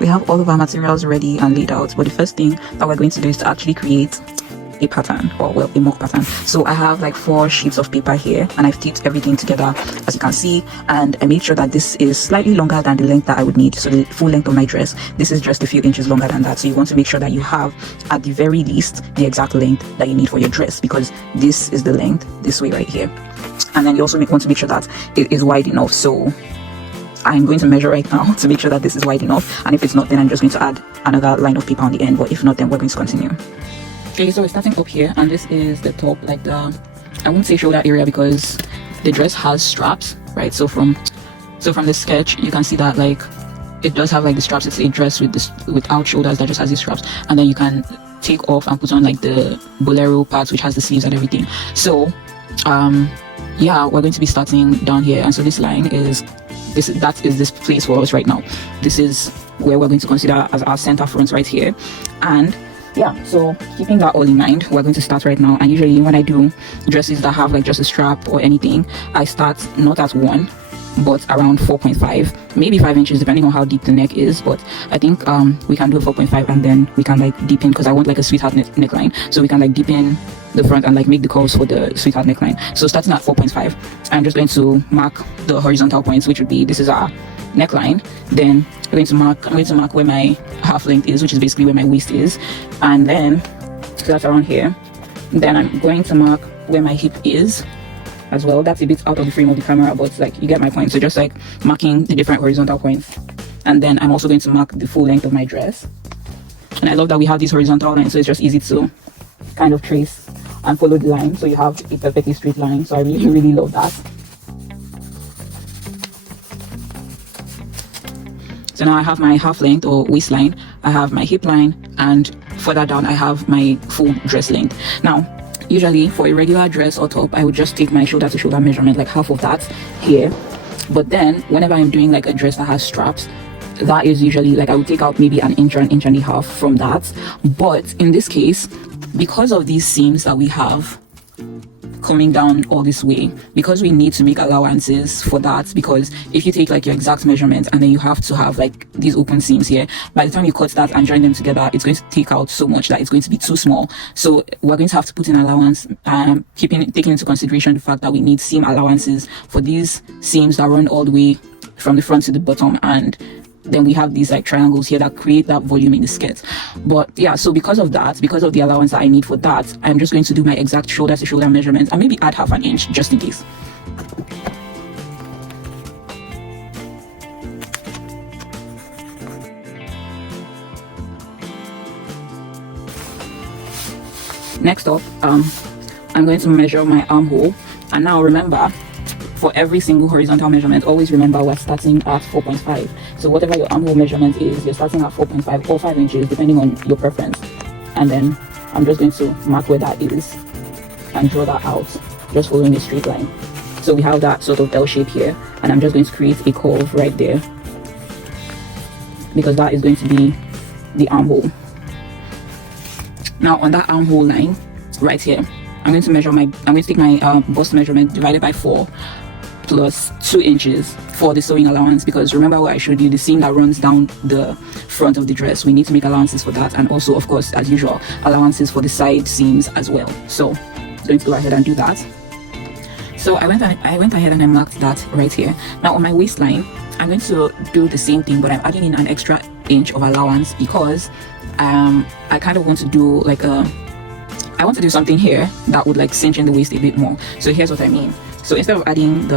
we have all of our materials ready and laid out, but the first thing that we're going to do is to actually create a pattern, or well, a mock pattern. So I have like 4 sheets of paper here, and I've taped everything together, as you can see, and I made sure that this is slightly longer than the length that I would need. So the full length of my dress, this is just a few inches longer than that. So you want to make sure that you have at the very least the exact length that you need for your dress, because this is the length this way right here. And then you also want to make sure that it is wide enough. So I'm going to measure right now to make sure that this is wide enough, and if it's not, then I'm just going to add another line of paper on the end, but if not, then we're going to continue. Okay, so we're starting up here, and this is the top, like the, I won't say shoulder area because the dress has straps, right? So from the sketch you can see that like it does have like the straps. It's a dress with this without shoulders that just has these straps, and then you can take off and put on like the bolero parts which has the sleeves and everything. So yeah, we're going to be starting down here, and so this line is that is this place for us right now. This is where we're going to consider as our center front right here. And yeah, so keeping that all in mind, we're going to start right now. And usually when I do dresses that have like just a strap or anything, I start not at 1 but around 4.5, maybe 5 inches, depending on how deep the neck is. But I think we can do 4.5, and then we can like deepen, because I want like a sweetheart neckline, so we can like deepen the front and like make the curves for the sweetheart neckline. So starting at 4.5, I'm just going to mark the horizontal points, which would be, this is our neckline. Then I'm going to mark where my half length is, which is basically where my waist is, and then so that's around here. Then I'm going to mark where my hip is as well. That's a bit out of the frame of the camera, but like you get my point. So just like marking the different horizontal points, and then I'm also going to mark the full length of my dress. And I love that we have these horizontal lines, so it's just easy to kind of trace and follow the line, so you have a perfectly straight line. So I really love that. So now I have my half length or waistline, I have my hip line, and further down I have my full dress length. Now usually for a regular dress or top, I would just take my shoulder to shoulder measurement, like half of that here. But then whenever I'm doing like a dress that has straps, that is usually like I would take out maybe an inch or an inch and a half from that. But in this case, because of these seams that we have coming down all this way, because we need to make allowances for that, because if you take like your exact measurement and then you have to have like these open seams here, by the time you cut that and join them together, it's going to take out so much that it's going to be too small. So we're going to have to put in allowance, taking into consideration the fact that we need seam allowances for these seams that run all the way from the front to the bottom, and then we have these like triangles here that create that volume in the skirt. But yeah, so because of the allowance that I need for that, I'm just going to do my exact shoulder to shoulder measurement and maybe add half an inch just in case. Next up, I'm going to measure my armhole. And now remember, for every single horizontal measurement, always remember we're starting at 4.5. So whatever your armhole measurement is, you're starting at 4.5 or 5 inches, depending on your preference. And then I'm just going to mark where that is and draw that out, just following a straight line. So we have that sort of L shape here, and I'm just going to create a curve right there, because that is going to be the armhole. Now on that armhole line right here, I'm going to take my bust measurement divided by 4 plus 2 inches for the sewing allowance, because remember what I showed you, the seam that runs down the front of the dress, we need to make allowances for that, and also of course as usual allowances for the side seams as well. So I'm going to go ahead and do that. So I went ahead and I marked that right here. Now on my waistline, I'm going to do the same thing, but I'm adding in an extra inch of allowance, because I kind of want to do like I want to do something here that would like cinch in the waist a bit more. So here's what I mean. So instead of adding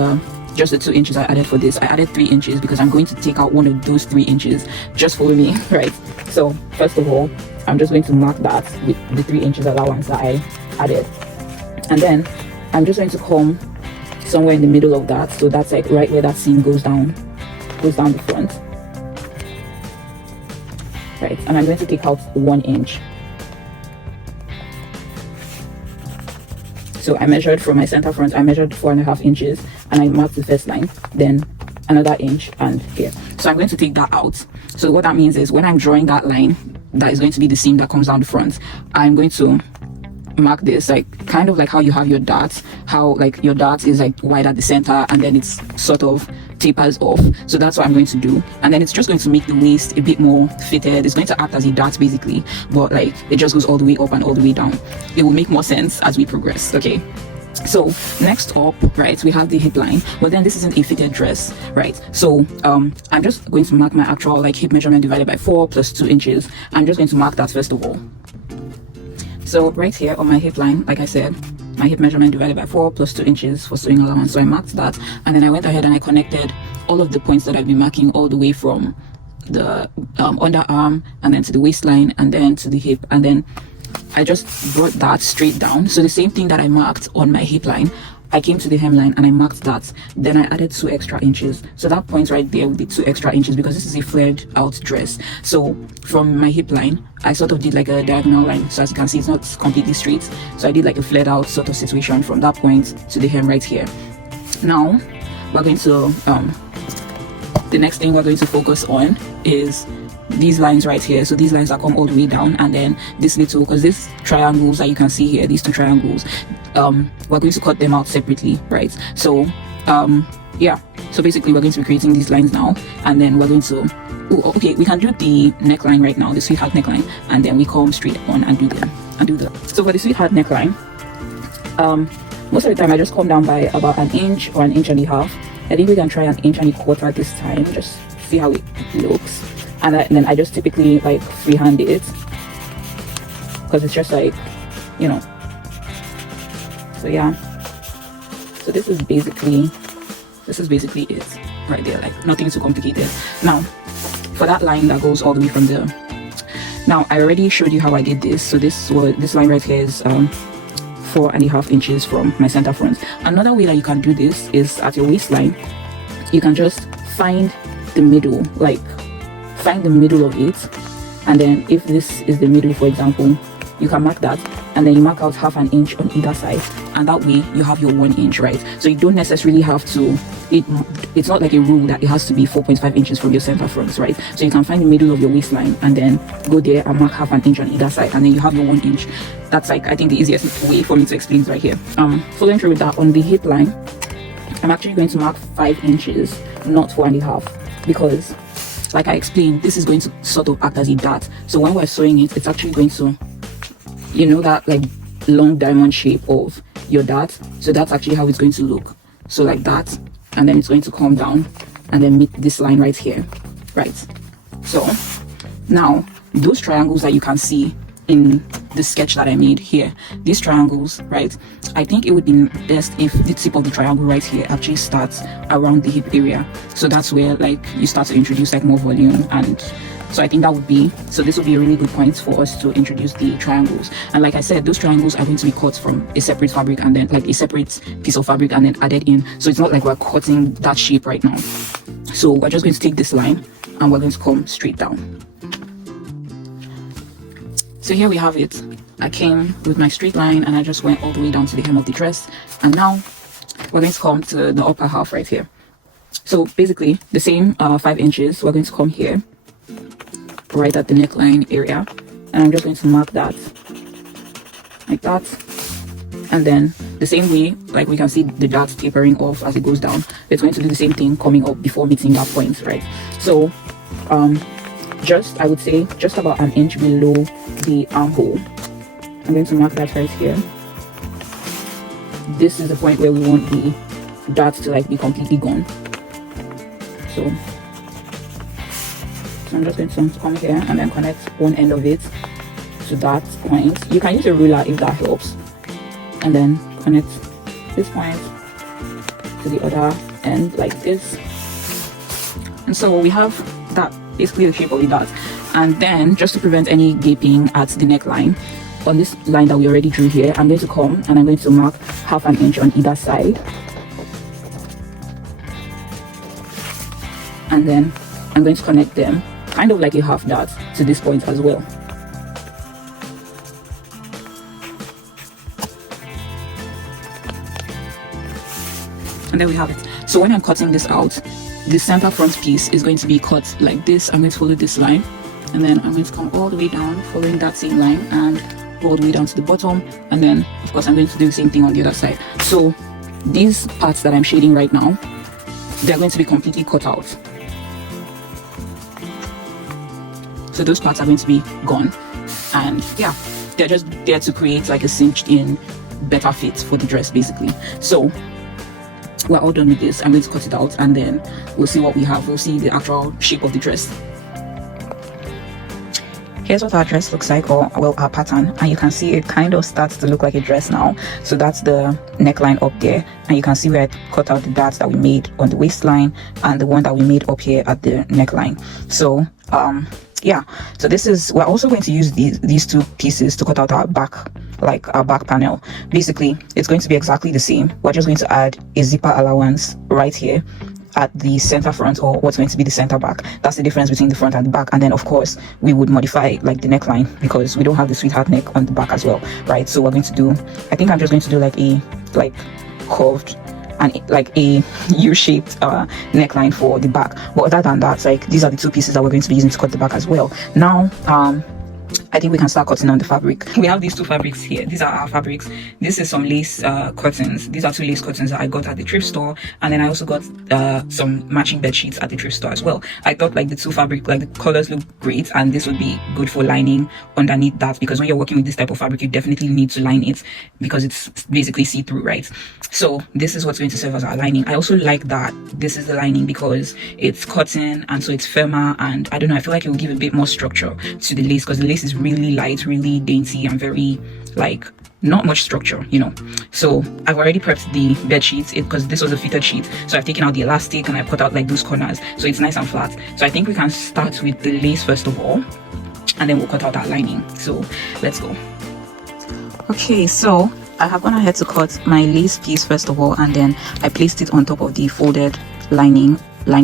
just the 2 inches I added for this, I added 3 inches, because I'm going to take out one of those 3 inches. Just follow me, right? So first of all, I'm just going to mark that with the 3 inches allowance that I added, and then I'm just going to come somewhere in the middle of that, so that's like right where that seam goes down the front, right? And I'm going to take out 1 inch. So I measured from my center front, I measured 4.5 inches, and I marked the first line, then another inch, and here. So I'm going to take that out. So what that means is when I'm drawing that line, that is going to be the seam that comes down the front, I'm going to mark this, like kind of like how you have your darts, how like your dart is like wide at the center and then it's sort of tapers off. So that's what I'm going to do, and then it's just going to make the waist a bit more fitted. It's going to act as a dart basically, but like it just goes all the way up and all the way down. It will make more sense as we progress. Okay, so next up, right, we have the hip line, but then this isn't a fitted dress, right? So I'm just going to mark my actual like hip measurement divided by 4 plus 2 inches. I'm just going to mark that first of all. So right here on my hip line, like I said, my hip measurement divided by 4 plus 2 inches for sewing allowance. So I marked that, and then I went ahead and I connected all of the points that I've been marking all the way from the underarm and then to the waistline and then to the hip, and then I just brought that straight down. So the same thing that I marked on my hip line, I came to the hemline and I marked that. Then I added 2 extra inches. So that point right there will be 2 extra inches because this is a flared out dress. So from my hip line, I sort of did like a diagonal line. So as you can see, it's not completely straight. So I did like a flared out sort of situation from that point to the hem right here. Now we're going to, the next thing we're going to focus on is these lines right here. So these lines that come all the way down, and then this little, because these triangles that you can see here, these 2 triangles, we're going to cut them out separately, right? So yeah, so basically we're going to be creating these lines now, and then we're going to, okay, we can do the neckline right now, the sweetheart neckline, and then we come straight on and do that. So for the sweetheart neckline, most of the time I just come down by about 1 inch or 1.5 inches. I think we can try 1.25 inches this time, just see how it looks. And then I just typically like freehand it because it's just like, you know. So yeah, so this is basically it right there, like nothing too complicated. Now for that line that goes all the way from there, now I already showed you how I did this. So this line right here is 4.5 inches from my center front. Another way that you can do this is at your waistline, you can just find the middle, like find the middle of it, and then if this is the middle, for example, you can mark that, and then you mark out 1/2 inch on either side, and that way you have your 1 inch, right? So you don't necessarily have to, it's not like a rule that it has to be 4.5 inches from your center front, right? So you can find the middle of your waistline and then go there and mark 1/2 inch on either side, and then you have your 1 inch. That's like, I think, the easiest way for me to explain it right here. Following through with that, on the hip line, I'm actually going to mark 5 inches, not 4.5, because like I explained, this is going to sort of act as a dart. So when we're sewing it, it's actually going to, you know, that like long diamond shape of your dart. So that's actually how it's going to look. So like that, and then it's going to come down and then meet this line right here, right? So now those triangles that you can see in the sketch that I made here, these triangles, right, I think it would be best if the tip of the triangle right here actually starts around the hip area. So that's where like you start to introduce like more volume, and so I think that would be, so this would be a really good point for us to introduce the triangles. And like I said, those triangles are going to be cut from a separate fabric, and then like a separate piece of fabric and then added in. So it's not like we're cutting that shape right now. So we're just going to take this line and we're going to come straight down. So here we have it. I came with my straight line and I just went all the way down to the hem of the dress, and now we're going to come to the upper half right here. So basically the same 5 inches, we're going to come here right at the neckline area, and I'm just going to mark that like that, and then the same way, like we can see the dart tapering off as it goes down, it's going to do the same thing coming up before meeting that point, right? So just, I would say, just about 1 inch below the armhole, I'm going to mark that right here. This is the point where we want the dart to like be completely gone. So I'm just going to come here and then connect one end of it to that point. You can use a ruler if that helps, and then connect this point to the other end like this. And so we have that, basically the shape of the dart. And then just to prevent any gaping at the neckline, on this line that we already drew here, I'm going to come and I'm going to mark 1/2 inch on either side, and then I'm going to connect them kind of like a half dart to this point as well. And there we have it. So when I'm cutting this out, the center front piece is going to be cut like this. I'm going to follow this line, and then I'm going to come all the way down following that same line and go all the way down to the bottom, and then of course I'm going to do the same thing on the other side. So these parts that I'm shading right now, they're going to be completely cut out. So those parts are going to be gone, and yeah, they're just there to create like a cinched in better fit for the dress basically. So we're all done with this. I'm going to cut it out, and then we'll see what we have. We'll see the actual shape of the dress. Here's what our dress looks like, or well, our pattern, and you can see it kind of starts to look like a dress now. So that's the neckline up there, and you can see where I cut out the darts that we made on the waistline and the one that we made up here at the neckline. So yeah, so this is, we're also going to use these two pieces to cut out our back, like our back panel. Basically it's going to be exactly the same. We're just going to add a zipper allowance right here at the center front, or what's going to be the center back. That's the difference between the front and the back. And then of course we would modify like the neckline, because we don't have the sweetheart neck on the back as well, right? So we're going to do, I think I'm just going to do like a curved and like a U-shaped neckline for the back. But other than that, like these are the two pieces that we're going to be using to cut the back as well. Now I think we can start cutting on the fabric. We have these two fabrics here. These are our fabrics. This is some lace curtains. These are two lace curtains that I got at the thrift store, and then I also got some matching bed sheets at the thrift store as well. I thought like the two fabric, like the colors look great, and this would be good for lining underneath that, because when you're working with this type of fabric you definitely need to line it, because it's basically see-through, right? So this is what's going to serve as our lining. I also like that this is the lining because it's cotton, and so it's firmer, and I don't know, I feel like it will give a bit more structure to the lace, because the lace is really light, really dainty, and very like not much structure, you know. So I've already prepped the bed sheets because this was a fitted sheet, so I've taken out the elastic and I cut out like those corners so it's nice and flat. So I think we can start with the lace first of all, and then we'll cut out that lining. So let's go. Okay, so I have gone ahead to cut my lace piece first of all, and then I placed it on top of the folded lining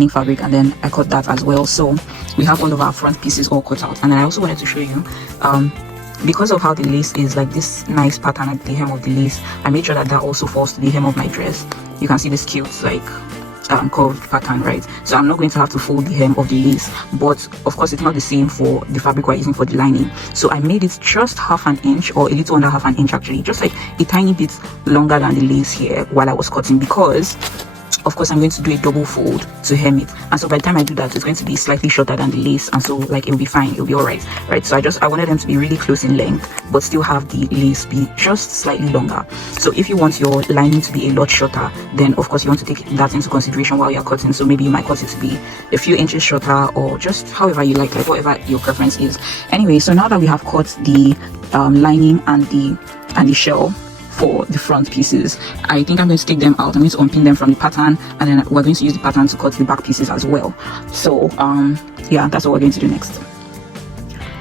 fabric, and then I cut that as well. So we have all of our front pieces all cut out. And I also wanted to show you, because of how the lace is like this nice pattern at the hem of the lace, I made sure that that also falls to the hem of my dress. You can see this cute like curved pattern, right? So I'm not going to have to fold the hem of the lace, but of course it's not the same for the fabric we're using for the lining. So I made it just half an inch, or a little under half an inch actually, just like a tiny bit longer than the lace here while I was cutting, because of course I'm going to do a double fold to hem it, and so by the time I do that it's going to be slightly shorter than the lace, and so like it'll be fine, it'll be all right, right? So I wanted them to be really close in length but still have the lace be just slightly longer. So if you want your lining to be a lot shorter, then of course you want to take that into consideration while you're cutting. So maybe you might cut it to be a few inches shorter, or just however you like whatever your preference is. Anyway, so now that we have cut the lining and the shell for the front pieces, I think I'm going to take them out. I'm going to unpin them from the pattern, and then we're going to use the pattern to cut the back pieces as well. So yeah, that's what we're going to do next.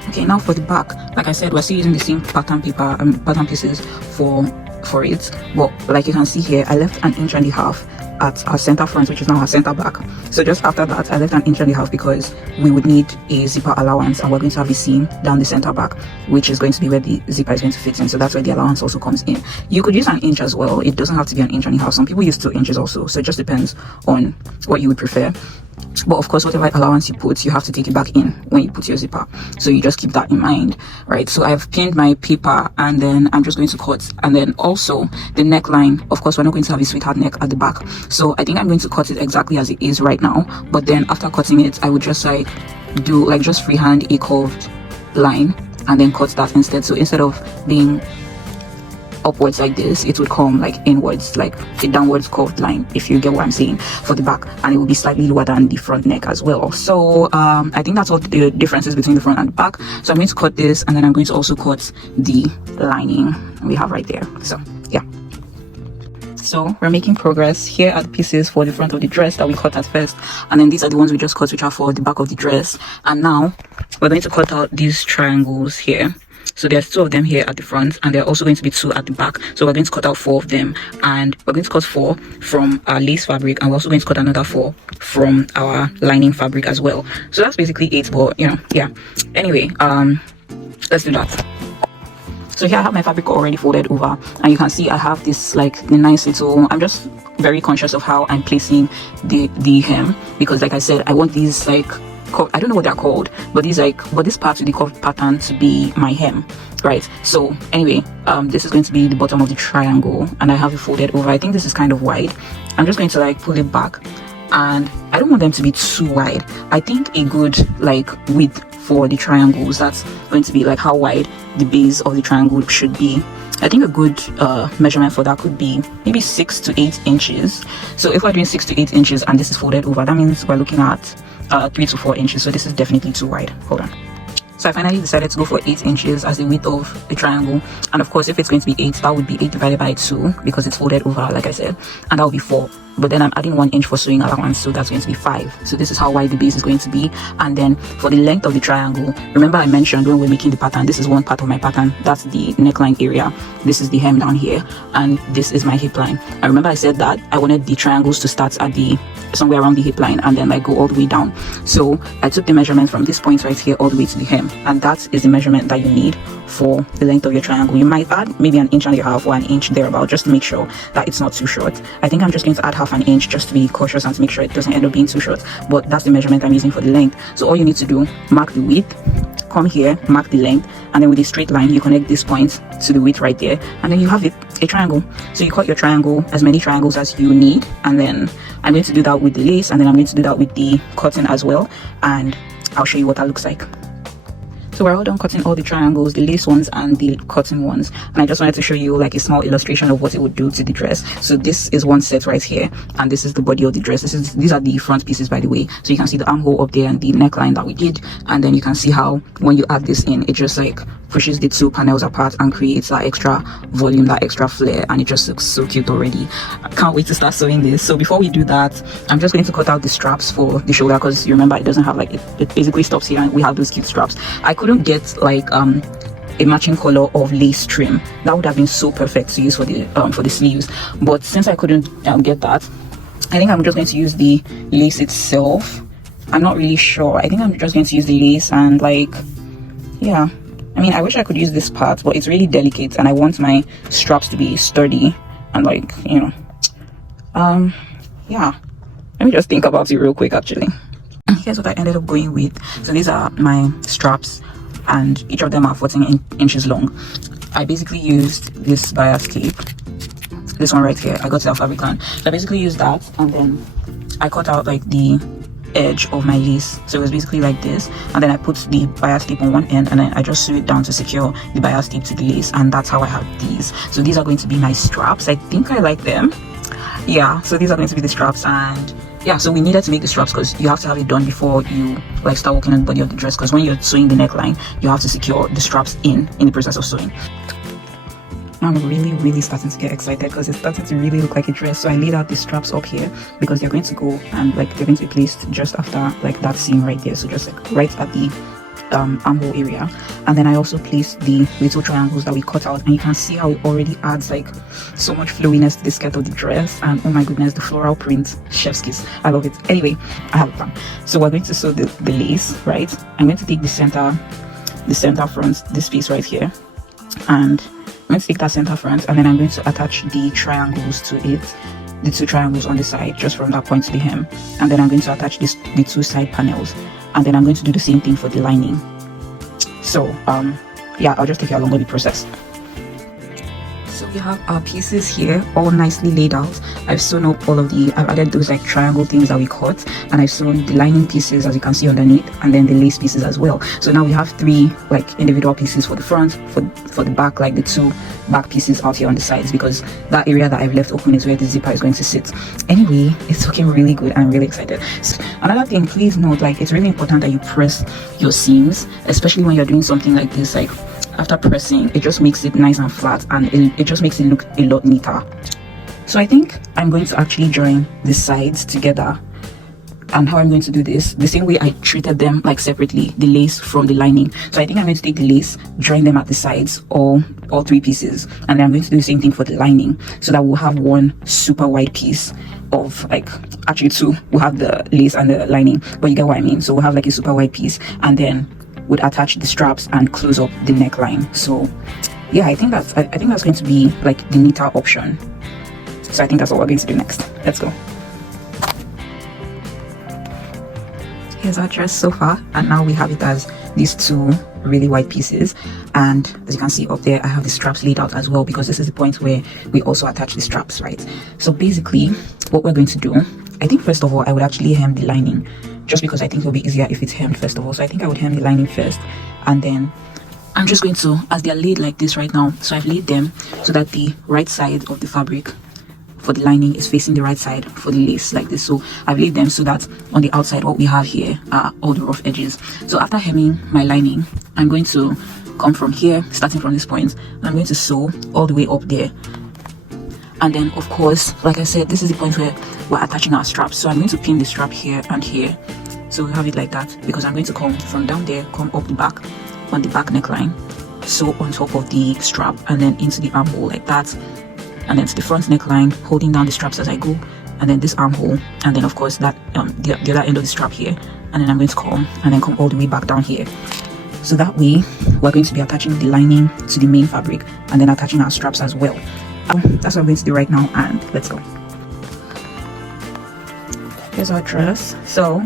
Okay, now for the back, like I said, we're still using the same pattern paper pattern pieces for it, but like you can see here, I left 1.5 inches at our center front, which is now our center back. So just after that I left 1.5 inches because we would need a zipper allowance, and we're going to have a seam down the center back, which is going to be where the zipper is going to fit in. So that's where the allowance also comes in. You could use 1 inch as well, it doesn't have to be 1.5 inches. Some people use 2 inches also, so it just depends on what you would prefer. But of course, whatever allowance you put, you have to take it back in when you put your zipper, so you just keep that in mind, right? So I've pinned my paper, and then I'm just going to cut. And then also the neckline, of course we're not going to have a sweetheart neck at the back, so I think I'm going to cut it exactly as it is right now. But then after cutting it, I would just like do like just freehand a curved line and then cut that instead. So instead of being upwards like this, it would come like inwards, like a downwards curved line, if you get what I'm saying, for the back, and it will be slightly lower than the front neck as well. So I think that's all the differences between the front and the back. So I'm going to cut this, and then I'm going to also cut the lining we have right there. So yeah, so we're making progress. Here are the pieces for the front of the dress that we cut at first, and then these are the ones we just cut, which are for the back of the dress. And now we're going to cut out these triangles here. So there's 2 of them here at the front, and there are also going to be 2 at the back. So we're going to cut out 4 of them, and we're going to cut 4 from our lace fabric, and we're also going to cut another 4 from our lining fabric as well. So that's basically 8, but you know, yeah. Anyway, let's do that. So here I have my fabric already folded over, and you can see I have this like the nice little, I'm just very conscious of how I'm placing the hem, because like I said, I want these like I don't know what they're called, but these like, but this part with the curved pattern to be my hem, right? So anyway, this is going to be the bottom of the triangle, and I have it folded over. I think this is kind of wide. I'm just going to like pull it back, and I don't want them to be too wide. I think a good like width for the triangles, that's going to be like how wide the base of the triangle should be. I think a good measurement for that could be maybe 6 to 8 inches. So if we're doing 6 to 8 inches and this is folded over, that means we're looking at 3 to 4 inches. So this is definitely too wide. Hold on. So I finally decided to go for 8 inches as the width of the triangle. And of course, if it's going to be 8, that would be 8 divided by 2 because it's folded over, like I said, and that would be 4. But then I'm adding 1 inch for sewing allowance, so that's going to be 5. So this is how wide the base is going to be. And then for the length of the triangle, remember I mentioned when we're making the pattern, this is one part of my pattern. That's the neckline area. This is the hem down here, and this is my hip line. I remember I said that I wanted the triangles to start at the somewhere around the hip line and then like go all the way down. So I took the measurement from this point right here all the way to the hem, and that is the measurement that you need for the length of your triangle. You might add maybe 1.5 inches or 1 inch thereabout, just to make sure that it's not too short. I think I'm just going to add 0.5 inch just to be cautious and to make sure it doesn't end up being too short, but that's the measurement I'm using for the length. So all you need to do, mark the width, come here, mark the length, and then with a straight line you connect this point to the width right there, and then you have it, a triangle. So you cut your triangle, as many triangles as you need, and then I'm going to do that with the lace, and then I'm going to do that with the cotton as well, and I'll show you what that looks like. So we're all done cutting all the triangles, the lace ones and the cotton ones, and I just wanted to show you like a small illustration of what it would do to the dress. So this is one set right here, and this is the body of the dress. These are the front pieces, by the way. So you can see the armhole up there and the neckline that we did, and then you can see how when you add this in, it just like pushes the two panels apart and creates that extra volume, that extra flare, and it just looks so cute already. I can't wait to start sewing this. So before we do that, I'm just going to cut out the straps for the shoulder, because you remember it doesn't have like it basically stops here and we have those cute straps. I couldn't get like a matching color of lace trim. That would have been so perfect to use for the sleeves, but since I couldn't get that, I think I'm just going to use the lace itself. I'm not really sure. I think I'm just going to use the lace, and like, yeah, I mean, I wish I could use this part, but it's really delicate and I want my straps to be sturdy and like, you know, yeah, let me just think about it real quick. Actually, here's what I ended up going with. So these are my straps, and each of them are 14 inches long. I basically used this bias tape, this one right here. I got it off Fabricland. So I basically used that, and then I cut out like the edge of my lace, so it was basically like this, and then I put the bias tape on one end, and then I just sew it down to secure the bias tape to the lace, and that's how I have these. So these are going to be my straps. I think I like them. Yeah, so these are going to be the straps, and yeah, so we needed to make the straps because you have to have it done before you like start working on the body of the dress, because when you're sewing the neckline, you have to secure the straps in the process of sewing. I'm really starting to get excited because it's starting to really look like a dress. So I laid out the straps up here because they're going to go and like they're going to be placed just after like that seam right there, so just like right at the armhole area. And then I also placed the little triangles that we cut out, and you can see how it already adds like so much flowiness to the skirt of the dress. And oh my goodness, the floral print, chef's kiss, I love it. Anyway, I have a plan. So we're going to sew the lace, right? I'm going to take the center front, this piece right here, and I'm going to take that center front, and then I'm going to attach the triangles to it, the two triangles on the side, just from that point to the hem. And then I'm going to attach the two side panels, and then I'm going to do the same thing for the lining. So yeah, I'll just take you along with the process. So we have our pieces here all nicely laid out. I've sewn up all of I've added those like triangle things that we cut, and I've sewn the lining pieces as you can see underneath, and then the lace pieces as well. So now we have 3 like individual pieces for the front, for the back, like the 2 back pieces out here on the sides, because that area that I've left open is where the zipper is going to sit. Anyway, it's looking really good. I'm really excited. So another thing, please note, like it's really important that you press your seams, especially when you're doing something like this. Like after pressing, it just makes it nice and flat, and it just makes it look a lot neater. So I think I'm going to actually join the sides together, and how I'm going to do this, the same way I treated them like separately, the lace from the lining. So I think I'm going to take the lace, join them at the sides, all 3 pieces, and then I'm going to do the same thing for the lining, so that we'll have one super wide piece of like, actually 2, we'll have the lace and the lining, but you get what I mean. So we'll have like a super wide piece, and then would attach the straps and close up the neckline. So yeah, I think that's going to be like the neater option. So I think that's what we're going to do next. Let's go. here's our dress so far, and now we have it as these two really wide pieces. And as you can see up there, I have the straps laid out as well, because this is the point where we also attach the straps, right? So basically what we're going to do, I think first of all I would actually hem the lining, just because I think it'll be easier if it's hemmed first of all. So I think I would hem the lining first, and then I'm just going to, as they're laid like this right now, so I've laid them so that the right side of the fabric for the lining is facing the right side for the lace like this. So I've laid them so that on the outside what we have here are all the rough edges. So after hemming my lining, I'm going to come from here, starting from this point. I'm going to sew all the way up there, and then of course, like I said, this is the point where we're attaching our straps. So I'm going to pin the strap here and here, so we have it like that, because I'm going to come from down there, come up the back on the back neckline, sew on top of the strap, and then into the armhole like that, and then to the front neckline, holding down the straps as I go, and then this armhole, and then of course that the other end of the strap here, and then I'm going to come and then come all the way back down here. So that way we're going to be attaching the lining to the main fabric and then attaching our straps as well. That's what I'm going to do right now, and let's go. Here's our dress. So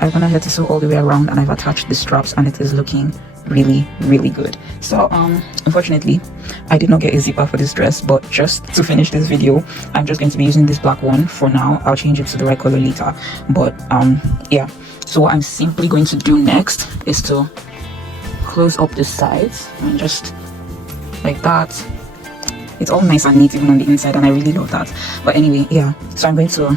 I've gone ahead to sew all the way around, and I've attached the straps, and it is looking really good. So unfortunately I did not get a zipper for this dress, but just to finish this video I'm just going to be using this black one for now. I'll change it to the right color later, but yeah. So what I'm simply going to do next is to close up the sides, and just like that. It's all nice and neat even on the inside, and I really love that. But anyway, yeah, so I'm going to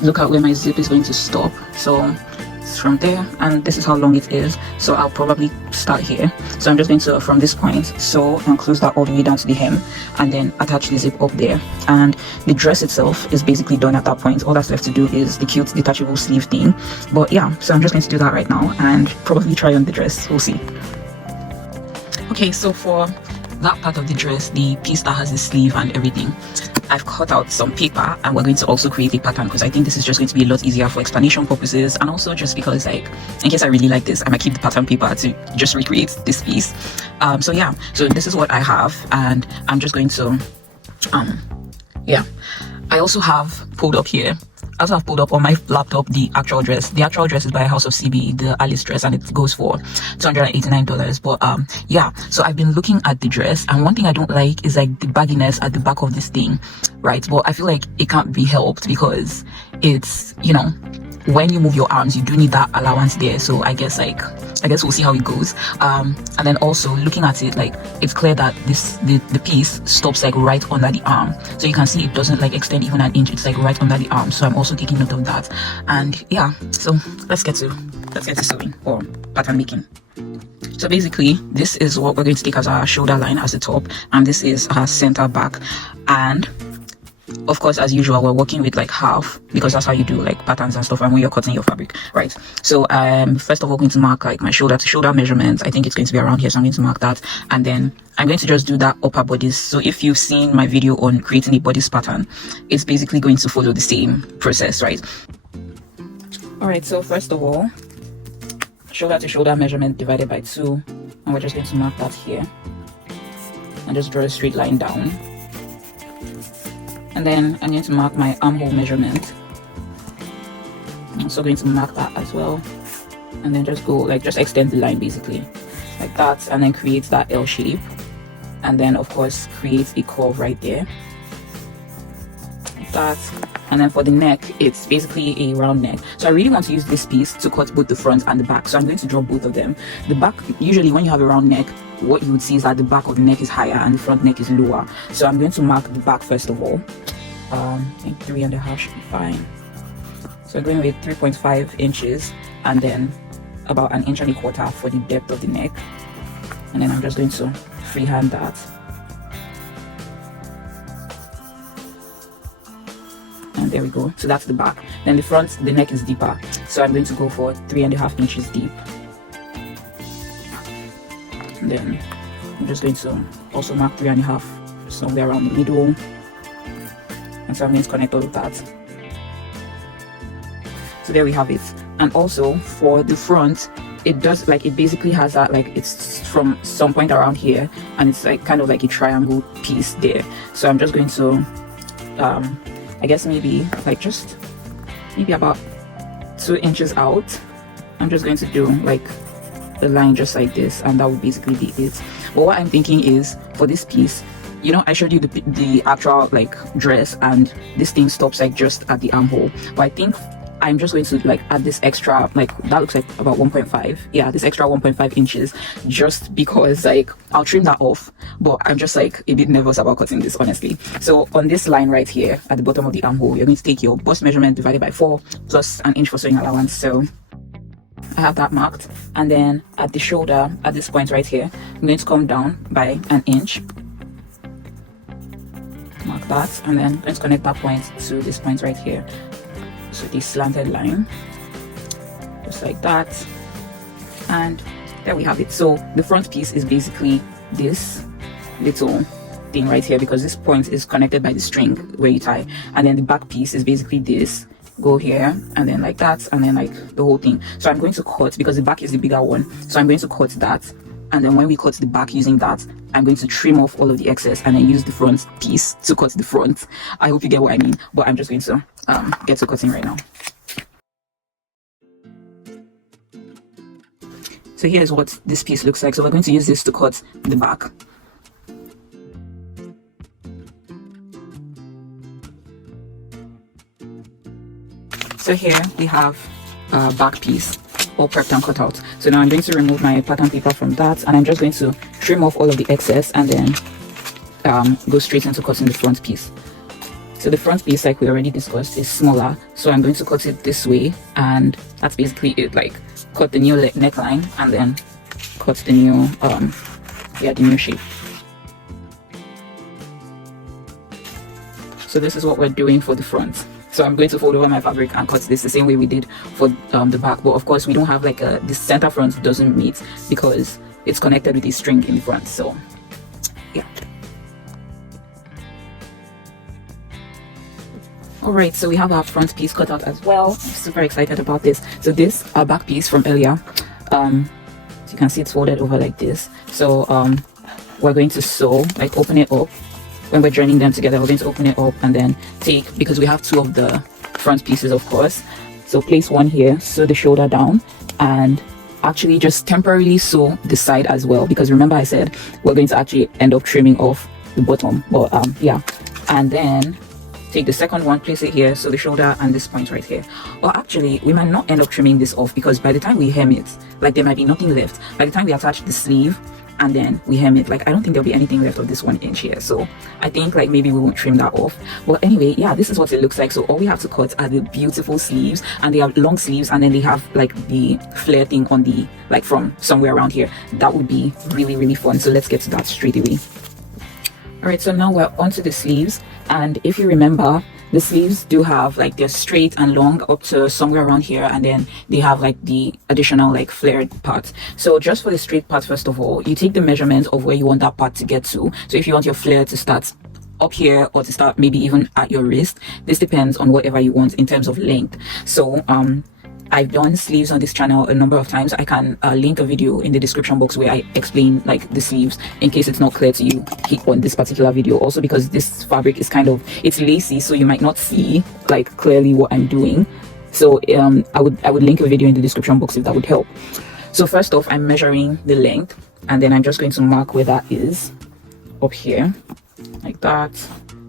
look at where my zip is going to stop. So it's from there, and this is how long it is, so I'll probably start here. So I'm just going to, from this point, sew and close that all the way down to the hem, and then attach the zip up there. And the dress itself is basically done at that point. All that's left to do is the cute detachable sleeve thing. But yeah, so I'm just going to do that right now and probably try on the dress. We'll see. Okay, so for that part of the dress, the piece that has the sleeve and everything, I've cut out some paper, and we're going to also create a pattern, because I think this is just going to be a lot easier for explanation purposes, and also just because, like, in case I really like this, I might keep the pattern paper to just recreate this piece. So yeah, so this is what I have, and I'm just going to yeah, I also have pulled up here, I also have pulled up on my laptop the actual dress. The actual dress is by House of CB, the Alice dress, and it goes for $289. But yeah, so I've been looking at the dress, and one thing I don't like is like the bagginess at the back of this thing, right? But I feel like it can't be helped, because it's, you know, when you move your arms, you do need that allowance there. So I guess we'll see how it goes. And then also looking at it, like, it's clear that the piece stops like right under the arm, so you can see it doesn't like extend even an inch. It's like right under the arm. So I'm also taking note of that. And yeah, so let's get to sewing or pattern making. So basically this is what we're going to take as our shoulder line as the top, and this is our center back. And of course, as usual, we're working with like half, because that's how you do like patterns and stuff, and when you're cutting your fabric, right? So first of all, going to mark like my shoulder to shoulder measurements. I think it's going to be around here, so I'm going to mark that, and then I'm going to just do that upper bodice. So if you've seen my video on creating a bodice pattern, it's basically going to follow the same process, right? All right, so first of all, shoulder to shoulder measurement divided by 2, and we're just going to mark that here and just draw a straight line down. And then I'm going to mark my armhole measurement. I'm also going to mark that as well, and then just go like, just extend the line basically like that, and then create that L shape, and then of course create a curve right there like that. And then for the neck, it's basically a round neck, so I really want to use this piece to cut both the front and the back, so I'm going to draw both of them. The back, usually when you have a round neck, what you would see is that the back of the neck is higher and the front neck is lower. So I'm going to mark the back first of all. I think 3.5 should be fine. So I'm going with 3.5 inches, and then about 1.25 inches for the depth of the neck, and then I'm just going to freehand that. And there we go. So that's the back. Then the front, the neck is deeper, so I'm going to go for 3.5 inches deep. And then I'm just going to also mark 3.5 somewhere around the middle, and so I'm going to connect all of that. So there we have it. And also for the front, it does like, it basically has that, like, it's from some point around here, and it's like kind of like a triangle piece there. So I'm just going to I guess maybe like just maybe about 2 inches out, I'm just going to do like a line just like this, and that would basically be it. But what I'm thinking is, for this piece, you know, I showed you the actual like dress, and this thing stops like just at the armhole, but I think I'm just going to like add this extra, like that looks like about 1.5, yeah, this extra 1.5 inches, just because like I'll trim that off, but I'm just like a bit nervous about cutting this, honestly. So on this line right here at the bottom of the armhole, you're going to take your bust measurement divided by 4 plus an inch for sewing allowance. So I have that marked, and then at the shoulder at this point right here, I'm going to come down by an inch, mark that, and then let's connect that point to this point right here, so this slanted line, just like that, and there we have it. So the front piece is basically this little thing right here, because this point is connected by the string where you tie, and then the back piece is basically this, go here and then like that, and then like the whole thing. So I'm going to cut, because the back is the bigger one, so I'm going to cut that, and then when we cut the back using that, I'm going to trim off all of the excess and then use the front piece to cut the front. I hope you get what I mean, but I'm just going to get to cutting right now. So here's what this piece looks like. So we're going to use this to cut the back. So here we have a back piece all prepped and cut out. So now I'm going to remove my pattern paper from that, and I'm just going to trim off all of the excess and then go straight into cutting the front piece. So the front piece, like we already discussed, is smaller, so I'm going to cut it this way, and that's basically it. Like cut the new neckline and then cut the new the new shape. So this is what we're doing for the front. So I'm going to fold over my fabric and cut this the same way we did for the back, but of course we don't have like the center front doesn't meet because it's connected with a string in the front. So yeah. Alright, so we have our front piece cut out as well. I'm super excited about this. So this our back piece from earlier, so you can see it's folded over like this. So we're going to sew, like open it up. When we're joining them together, we're going to open it up and then take, because we have two of the front pieces of course, so place one here, sew the shoulder down, and actually just temporarily sew the side as well, because remember I said we're going to actually end up trimming off the bottom. But yeah, and then take the second one, place it here, so the shoulder and this point right here. Well, actually we might not end up trimming this off, because by the time we hem it, like there might be nothing left. By the time we attach the sleeve and then we hem it, like I don't think there'll be anything left of this 1 inch here, so I think like maybe we won't trim that off. But anyway, yeah, this is what it looks like. So all we have to cut are the beautiful sleeves, and they have long sleeves, and then they have like the flare thing on the, like from somewhere around here. That would be really, really fun. So let's get to that straight away. All right, so now we're onto the sleeves, and if you remember, the sleeves do have like they're straight and long up to somewhere around here, and then they have like the additional like flared part. So just for the straight part, first of all, you take the measurement of where you want that part to get to. So if you want your flare to start up here or to start maybe even at your wrist, this depends on whatever you want in terms of length. So I've done sleeves on this channel a number of times. I can link a video in the description box where I explain like the sleeves, in case it's not clear to you on this particular video. Also because this fabric is kind of, it's lacy, so you might not see like clearly what I'm doing. So I would link a video in the description box if that would help. So first off, I'm measuring the length, and then I'm just going to mark where that is up here like that,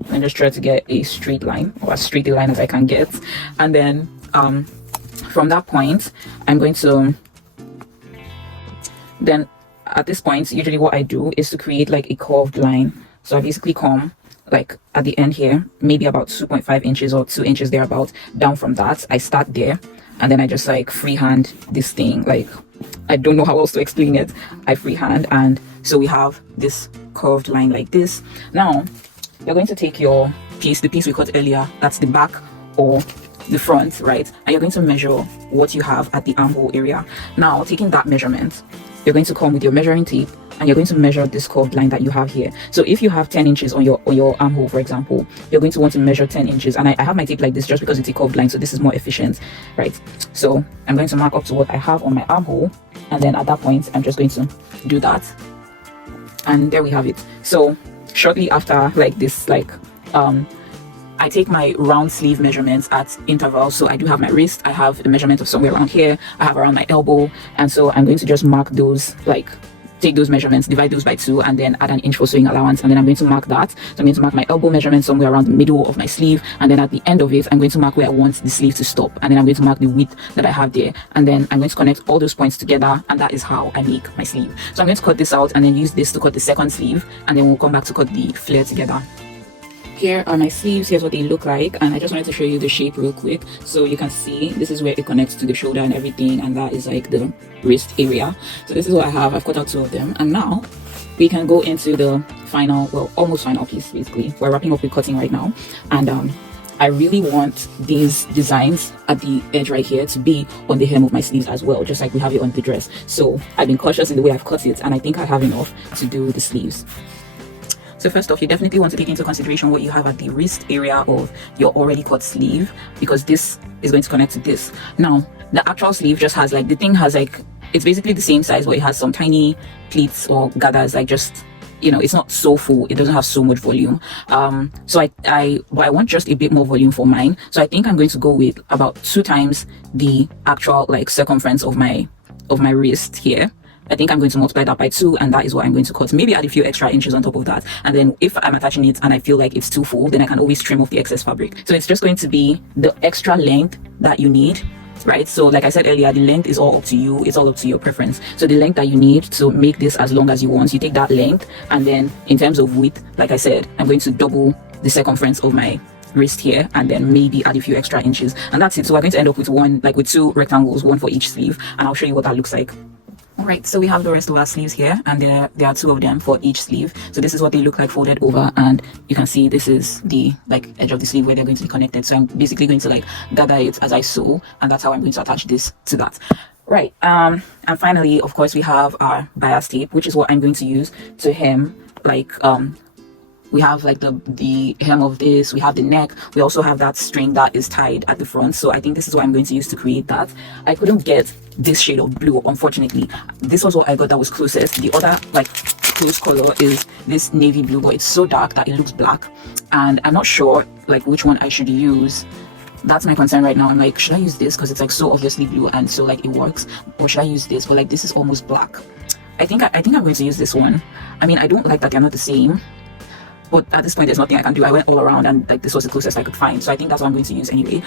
and just try to get a straight line, or as straight a line as I can get. And then from that point, I'm going to, then at this point, usually what I do is to create like a curved line. So I basically come like at the end here, maybe about 2.5 inches or 2 inches thereabout. Down from that, I start there, and then I just like freehand this thing. Like I don't know how else to explain it. I freehand, and so we have this curved line like this. Now you're going to take your piece, the piece we cut earlier, that's the back or the front, right? And you're going to measure what you have at the armhole area. Now taking that measurement, you're going to come with your measuring tape, and you're going to measure this curved line that you have here. So if you have 10 inches on your armhole, for example, you're going to want to measure 10 inches. And I have my tape like this just because it's a curved line, so this is more efficient, right? So I'm going to mark up to what I have on my armhole, and then at that point I'm just going to do that, and there we have it. So shortly after like this, like I take my round sleeve measurements at intervals. So I do have my wrist, I have the measurement of somewhere around here, I have around my elbow, and so I'm going to just mark those, like take those measurements, divide those by 2, and then add an inch for sewing allowance, and then I'm going to mark that. So I'm going to mark my elbow measurement somewhere around the middle of my sleeve, and then at the end of it I'm going to mark where I want the sleeve to stop, and then I'm going to mark the width that I have there, and then I'm going to connect all those points together, and that is how I make my sleeve. So I'm going to cut this out and then use this to cut the second sleeve, and then we'll come back to cut the flare together. Here are my sleeves. Here's what they look like, and I just wanted to show you the shape real quick. So you can see this is where it connects to the shoulder and everything, and that is like the wrist area. So this is what I have. I've cut out 2 of them, and now we can go into the final, well, almost final piece. Basically, we're wrapping up with cutting right now, and I really want these designs at the edge right here to be on the hem of my sleeves as well, just like we have it on the dress. So I've been cautious in the way I've cut it, and I think I have enough to do the sleeves. So first off, you definitely want to take into consideration what you have at the wrist area of your already cut sleeve, because this is going to connect to this. Now, the actual sleeve just has like, the thing has like, it's basically the same size, but it has some tiny pleats or gathers, like just, you know, it's not so full, it doesn't have so much volume. So I want just a bit more volume for mine. So I think I'm going to go with about 2 times the actual like circumference of my wrist here. I think I'm going to multiply that by 2, and that is what I'm going to cut. Maybe add a few extra inches on top of that, and then if I'm attaching it and I feel like it's too full, then I can always trim off the excess fabric. So it's just going to be the extra length that you need, right? So like I said earlier, the length is all up to you, it's all up to your preference. So the length that you need to make this as long as you want, you take that length, and then in terms of width, like I said, I'm going to double the circumference of my wrist here, and then maybe add a few extra inches, and that's it. So we're going to end up with with 2 rectangles, 1 for each sleeve, and I'll show you what that looks like. Alright, so we have the rest of our sleeves here, and there are 2 of them for each sleeve. So this is what they look like folded over, and you can see this is the like edge of the sleeve where they're going to be connected. So I'm basically going to like gather it as I sew, and that's how I'm going to attach this to that. Right, and finally, of course, we have our bias tape, which is what I'm going to use to hem like we have like the hem of this, we have the neck, we also have that string that is tied at the front. So I think this is what I'm going to use to create that. I couldn't get this shade of blue, unfortunately. This was what I got that was closest. The other like close color is this navy blue, but it's so dark that it looks black, and I'm not sure like which one I should use. That's my concern right now. I'm like, should I use this because it's like so obviously blue and so like it works, or should I use this, but like this is almost black? I think I'm going to use this one. I mean, I don't like that they're not the same, but at this point there's nothing I can do. I went all around and like this was the closest I could find, so I think that's what I'm going to use anyway.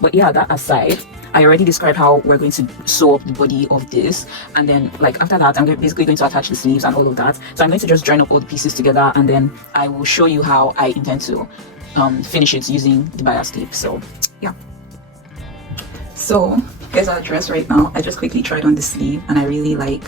But yeah, that aside, I already described how we're going to sew up the body of this, and then like after that I'm basically going to attach the sleeves and all of that. So I'm going to just join up all the pieces together, and then I will show you how I intend to finish it using the bias tape. So yeah, so here's our dress right now. I just quickly tried on the sleeve, and I really like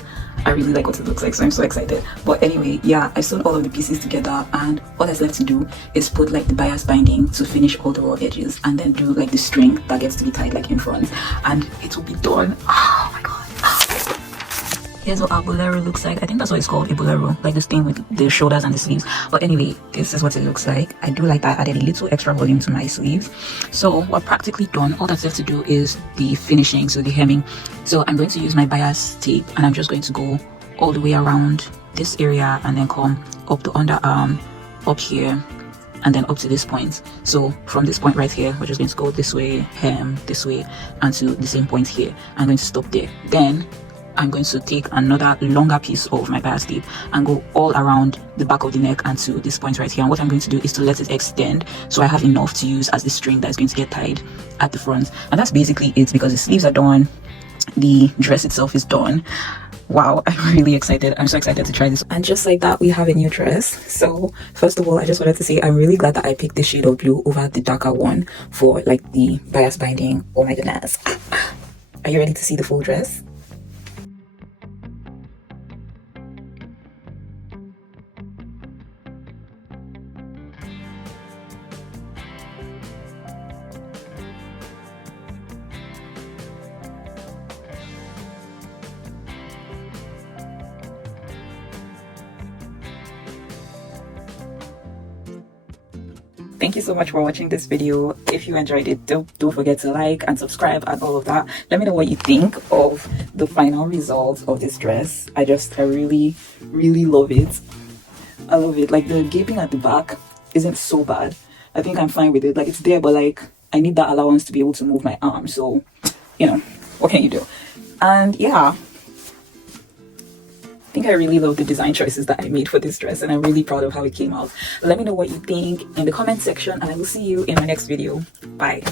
what it looks like, so I'm so excited. But anyway, yeah, I sewed all of the pieces together, and all that's left to do is put like the bias binding to finish all the raw edges, and then do like the string that gets to be tied like in front, and it will be done. Oh my god. Here's what our bolero looks like. I think that's what it's called, a bolero, like this thing with the shoulders and the sleeves. But anyway, this is what it looks like. I do like that I added a little extra volume to my sleeves. So we're practically done. All that's left to do is the finishing, so the hemming. So I'm going to use my bias tape, and I'm just going to go all the way around this area, and then come up the underarm, up here, and then up to this point. So from this point right here, we're just going to go this way, hem this way, and to the same point here. I'm going to stop there. Then I'm going to take another longer piece of my bias tape and go all around the back of the neck and to this point right here. And what I'm going to do is to let it extend, so I have enough to use as the string that is going to get tied at the front. And that's basically it, because the sleeves are done, the dress itself is done. Wow, I'm really excited. I'm so excited to try this. And just like that, we have a new dress. So first of all, I just wanted to say I'm really glad that I picked this shade of blue over the darker one for like the bias binding. Oh my goodness. Are you ready to see the full dress? Thank you so much for watching this video. If you enjoyed it, don't forget to like and subscribe and all of that. Let me know what you think of the final result of this dress. I really love it. I love it. Like the gaping at the back isn't so bad. I think I'm fine with it. Like, it's there, but like I need that allowance to be able to move my arm. So, you know, what can you do? And yeah, I think I really love the design choices that I made for this dress, and I'm really proud of how it came out. Let me know what you think in the comment section, and I will see you in my next video. Bye.